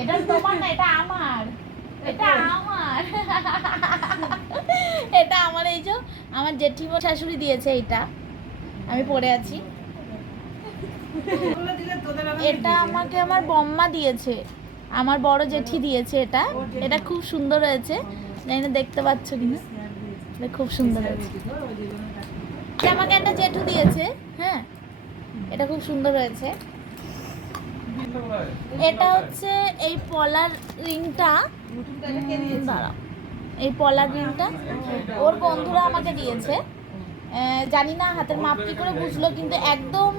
এটা তোমার না, এটা আমার, এটা আমার, এটা আমার। এই যে আমার জেঠিমা শাশুড়ি দিয়েছে, এইটা আমি পরে আছি। এটা আমাকে আমার বম্মা দিয়েছে, আমার বড় জেঠি দিয়েছে। এটা এটা খুব সুন্দর হয়েছে, জানি না দেখতে পাচ্ছ কিনা, এটা খুব সুন্দর হয়েছে। এটা আমাকে একটা জেঠু দিয়েছে, হ্যাঁ এটা খুব সুন্দর হয়েছে। এটা হচ্ছে এই পলার রিংটা, দাঁড়াও, এই পলার রিংটা ওর বন্ধুরা আমাকে দিয়েছে। জানি না হাতের মাপ কি করে বুঝলো, কিন্তু একদম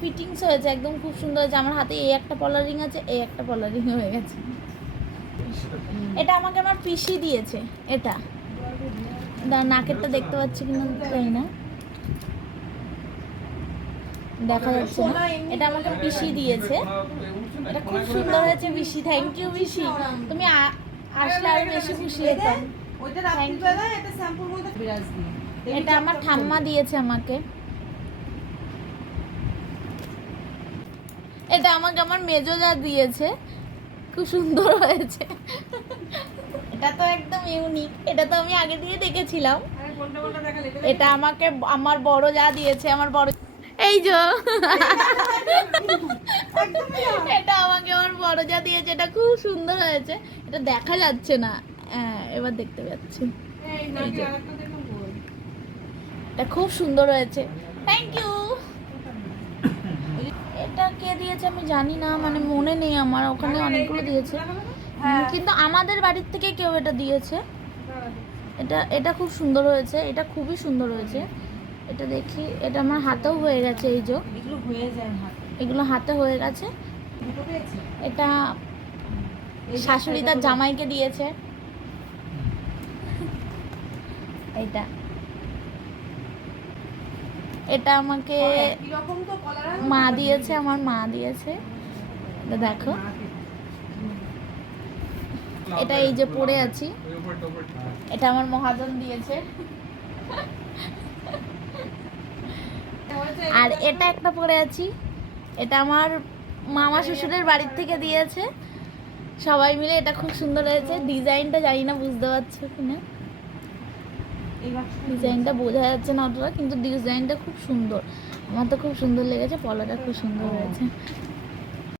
ফিটিংস হয়েছে, একদম খুব সুন্দর হয়েছে। আমার হাতে এই একটা পলার রিং আছে, এই একটা পলার রিং হয়ে গেছে। এটা আমাকে আমার পিসি দিয়েছে। এটা নাকেরটা দেখতে পাচ্ছি কিনা তাই না, দেখা যাচ্ছে না। এটা আমাকে পিসি দিয়েছে, এটা খুব সুন্দর হয়েছে পিসি। থ্যাংক ইউ পিসি, তুমি আসলে আরো বেশি খুশি হতাম। এটা আমার ঠাম্মা দিয়েছে আমাকে। এটা আমাকে আমার মেজো যা দিয়েছে, খুব সুন্দর হয়েছে। এটা তো একদম ইউনিক, এটা তো আমি আগে দিয়ে দেখেছিলাম। এটা আমাকে আমার বড় যা দিয়েছে, আমার বড়, এই যে এটা আমাকে আমার বড় যা দিয়েছে, এটা খুব সুন্দর হয়েছে। এটা দেখা যাচ্ছে না, এবার দেখতে পাচ্ছি। এটা খুব সুন্দর হয়েছে, থ্যাংক ইউ। এটা কে দিয়েছে আমি জানি না, মানে মনে নেই আমার, ওখানে অনেকগুলো দিয়েছে, কিন্তু আমাদের বাড়ির থেকে কেউ এটা দিয়েছে। এটা এটা খুব সুন্দর হয়েছে, এটা খুবই সুন্দর হয়েছে। এটা দেখি, এটা আমার হাতেও হয়ে গেছে, এই যে এগুলো হাতে হয়ে গেছে। এটা শাশুড়ি তার জামাইকে দিয়েছে। এইটা, এটা আমাকে মা দিয়েছে, আমার মা দিয়েছে। এটা দেখো, এটা এই যে পরে আছি, এটা আমার মহাজন দিয়েছে। আর এটা একটা পরে আছি, এটা আমার মামা শ্বশুরের বাড়ির থেকে দিয়েছে সবাই মিলে। এটা খুব সুন্দর হয়েছে, ডিজাইনটা জানি না বুঝতে পারছো কিনা, ডিজাইনটা বোঝা যাচ্ছে না অতটা, কিন্তু ডিজাইনটা খুব সুন্দর, আমার তো খুব সুন্দর লেগেছে, পলাটা খুব সুন্দর হয়েছে।